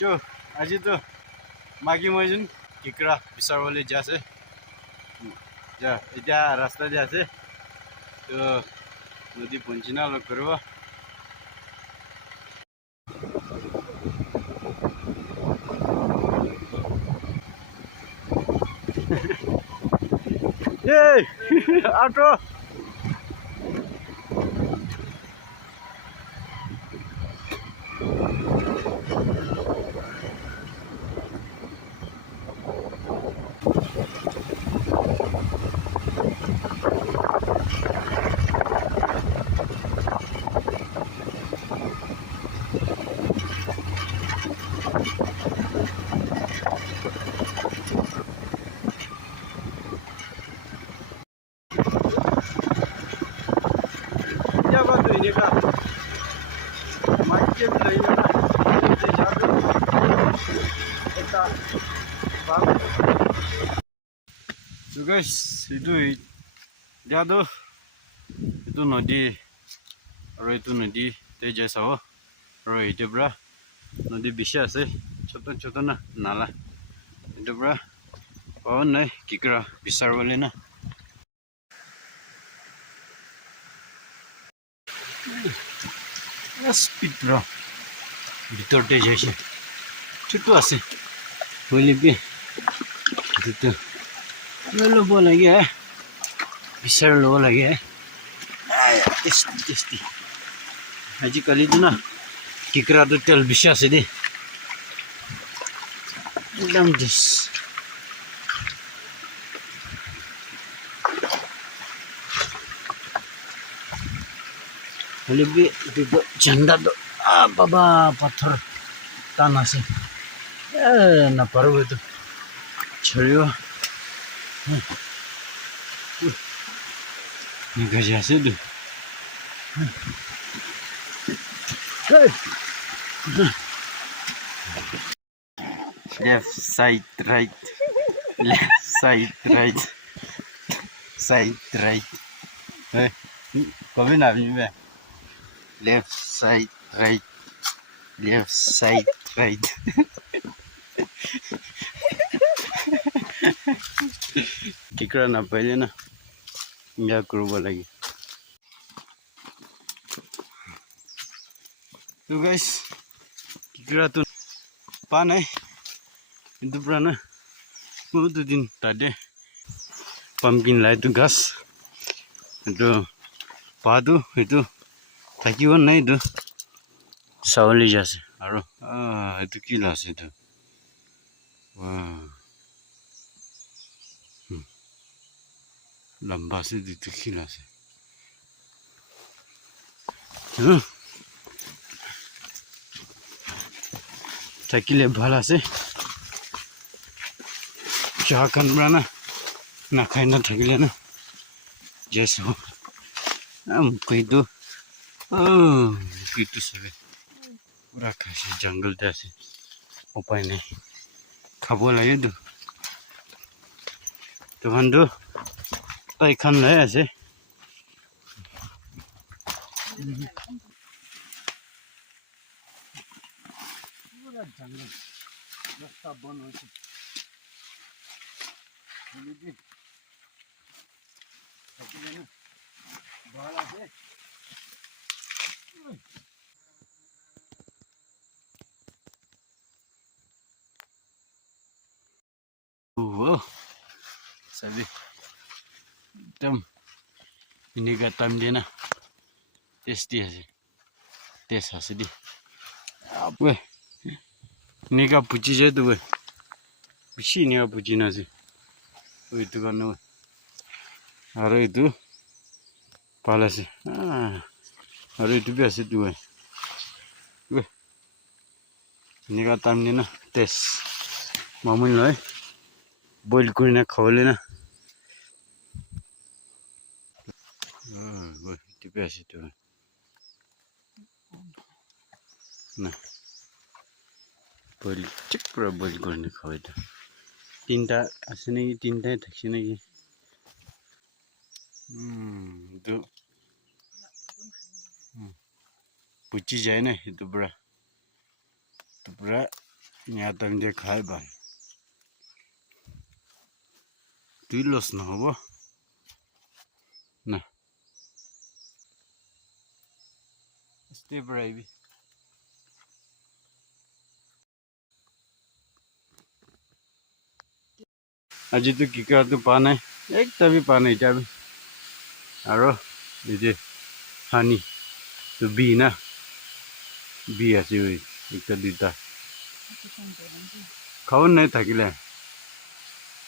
जो आज तो मागी मजुन किकरा बिसार वाले जासे जा इतना रास्ता जासे तो नदी पंचना लोग करवा ये ऑटो क्या बात हुई देखा माइक के भी नहीं ना इसे जादू तो guys itu jatuh itu nadi aro itu nadi te jaisa ho aro itu bra nadi bisha ase choto choto na nala itu bra pawan nai kikra bisar wale na speed bra bitor te jaise choto ase hoile bi itu lo bo lagi hai bisar lo lagi hai tasty আজি কালি তো না কিকরা তো তেল বেশি আছে দে একদম this হলে B তো ঝান্ডা তো বাবা পাথর টান আছে না পারবে তো ছড়িও নিগাজি আছে দে left side right left side right side right hey कभी ना भी मैं left side right left side right किकरा ना पहले ना क्या करूँगा लगी तो guys kira tu panai itu berana itu din tadi pumpkin lah itu gas itu padu itu takiwan naik itu sawali jasa aro itu kilas itu wah lamba sih itu kilas থাকিলে ভাল আছে চাহ খান না নাখাই না থাকিলে না জেছো মুখটো মুখটো সবে পুরা খাসি জঙ্গলতে আছে উপায় নেই খাব লাগে তো বন্ধু তাই খান নাই আছে जंगल रास्ता बंद हो सभी एकदम ini gatam dia na tasty है टेस्ट है दी apa ini ka puji je tu bisi ni ka puji nasi itu kan hari itu palas hari itu biasa tu ini ka tam ni na tes mamun lah boil kuri na khawale na itu biasa tu na boil cek pura boil kuri na khawale tinta asini tinta taksini itu puji jaya na itu pura यहाँ तक देखाए भाई তুই loss নহ'ব না step আহিবি আজিতো কিকাৰটো পোৱা নাই একটা বি পোৱা নাই এতিয়া আৰু এই যে হানি তো বি না বি আছে ওই একটা দুটা খাব নাই থাকিলে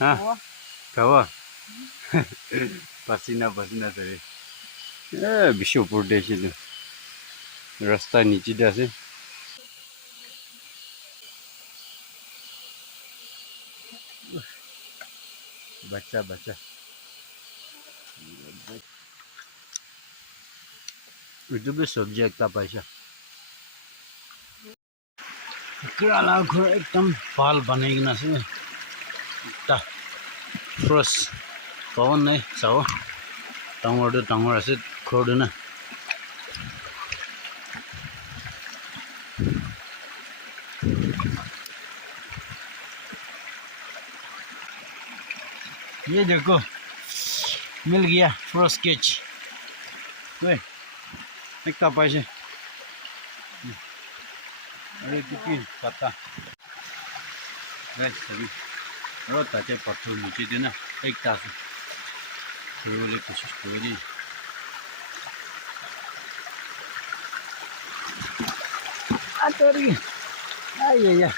হা খাব পাচিনা পাচিনা চাগে বেছি ওপৰতে আছিলো ৰাস্তাৰ নিচেতে আছে বাচ্চা বাচ্চা এইটো বি চব্জি একটা পাইছা কিৰালা ঘৰ একদম ভাল বনাই কিনে আছে এটা ফ্ৰেছ পাব নাই চাব ডাঙৰটো ডাঙৰ আছে ঘৰটো না ये देखो मिल गया फ्रोज केच वे एक पैसे अरे कितनी पता गाइस सभी और ताजे पत्थर नीचे देना एक तासे थोड़ी कोशिश करेंगे आ तोरी आये या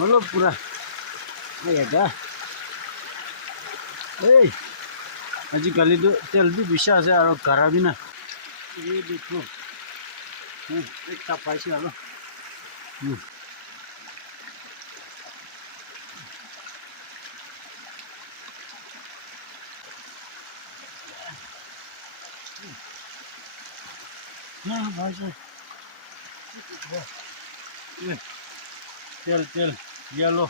मतलब पूरा आया क्या आजिकाली तो तेल भी विशा है और कारा भी ना ये देखो एक पैसे आलो तेल तेल येलो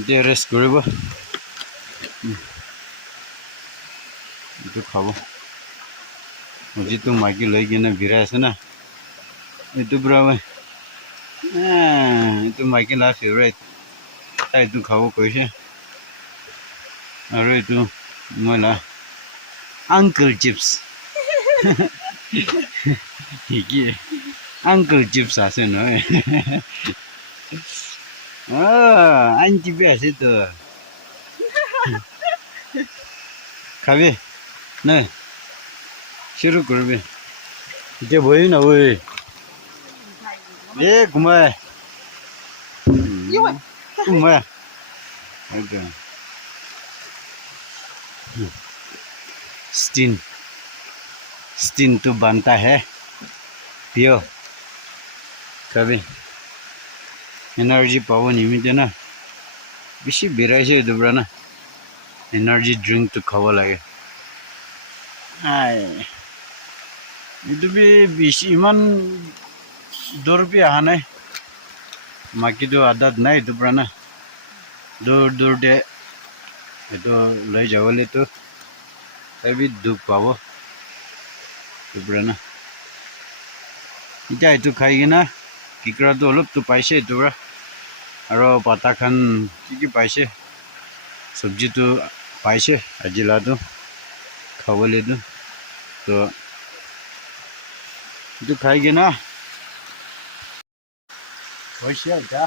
এতিয়া ৰেষ্ট কৰিব এইটো খাব যিটো মাইকী লৈ কিনে ভিৰাই আছে না এইটো পুৰা এইটো মাইকী লা ফেভৰেট তাই এইটো খাব কৈছে আৰু এইটো মই লা আংকল চিপছ কি আংকল চিপছ আছে নহয় আনটি বেশি তো খাবি না শুরু করবি যে বই না ওই এ ঘুমায় ঘুমায় स्टीन स्टीन तो बनता है पियो कभी एनर्जी पावर निमित्त ना बेसी बेराइছে दुबरा ना एनर्जी ड्रिंक तो खावा लगे ये भी बेसी इमान दूर भी आहा नहीं माकी तो आदत नहीं दुबरा ना दूर दूर दे तो ले जावले तो तभी दुख पावो दुबरा ना इतना तो खाएगी ना किकरा तो अलग तो पैसे दुबरा और पता खान की पाइसे सब्जी तो पाइसे अजिला तो खावले तो खाएगी ना वैसे क्या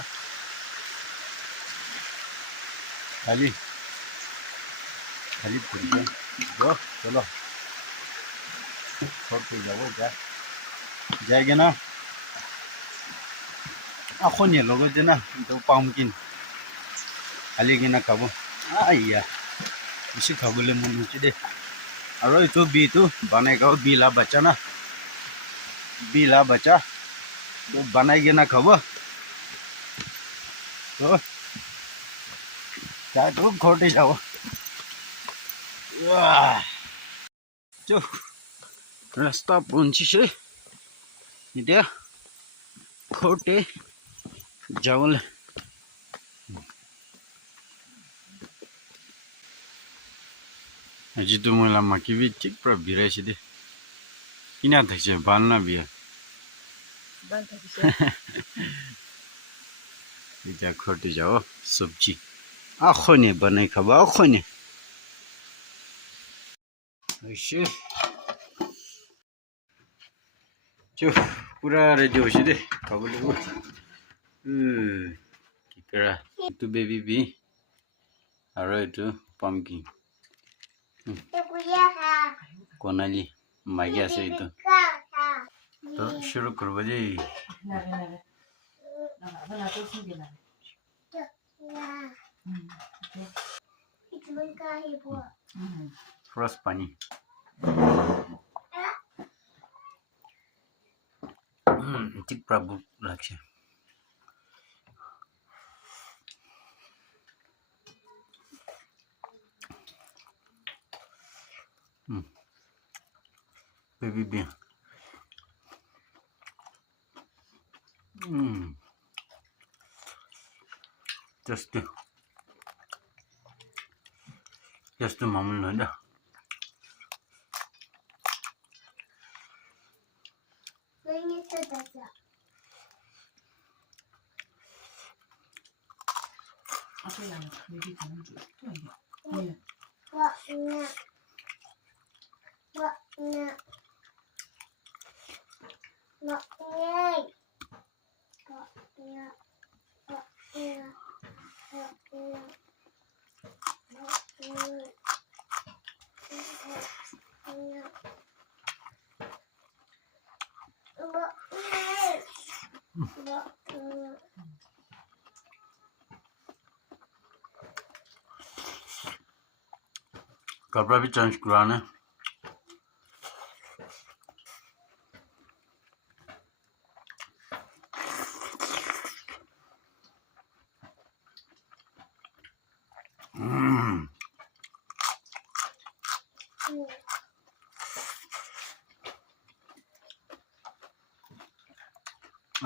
खाली खाली जो चलो छोड़ के जाओ जाएगा ना आखो नहीं लोगों जो ना तो पामकिन खाली की ना खाबो आया इसी खाबोले मन होची दे और तो बी तो बनेगा बीला बच्चा ना बीला बच्चा तो बनाएगी ना खाबो तो क्या तो खोटे जाओ जो रास्ता पहुंची से इधर खोटे जावल aji tu mo la ma ki bi tik pra bi ra shi de ina thak che ban na bi ban ta se ija khoti jao sabji a khone banai khaba a khone aishi jo pura ready ho shi de kabul ko kikara tu baby bi aro itu pumpkin konali magi ase itu to shuru karbo ji na bana to sin de na frost pani tik prabu lakse baby bien just mamul no da Apa yang lebih kamu tu? कपड़ा भी change कराना है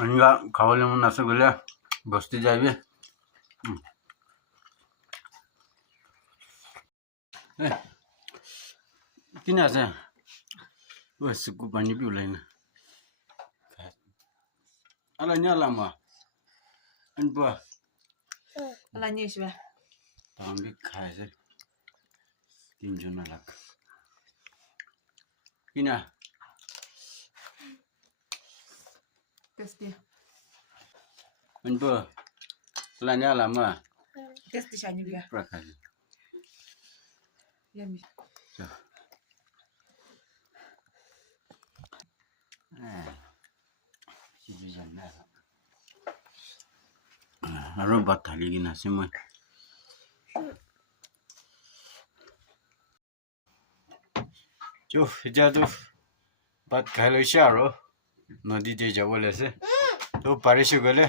अन्गा खावले मन नसे गले बस्ती जाबे किन आसे वसुको पानी पिउदैन ala nyala ma anpa Ala ni sih tambi khaise tinjona lak kina tes dia anpa ala nyala ma tes di sana juga prakhali ya mi aro batali gina sima jo jadu bat khalo sharo nodi je jawale se to parishu gale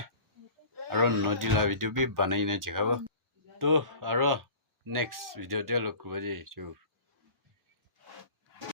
aro nodi la video bi banai na chikaba to aro next video de lokwa je jo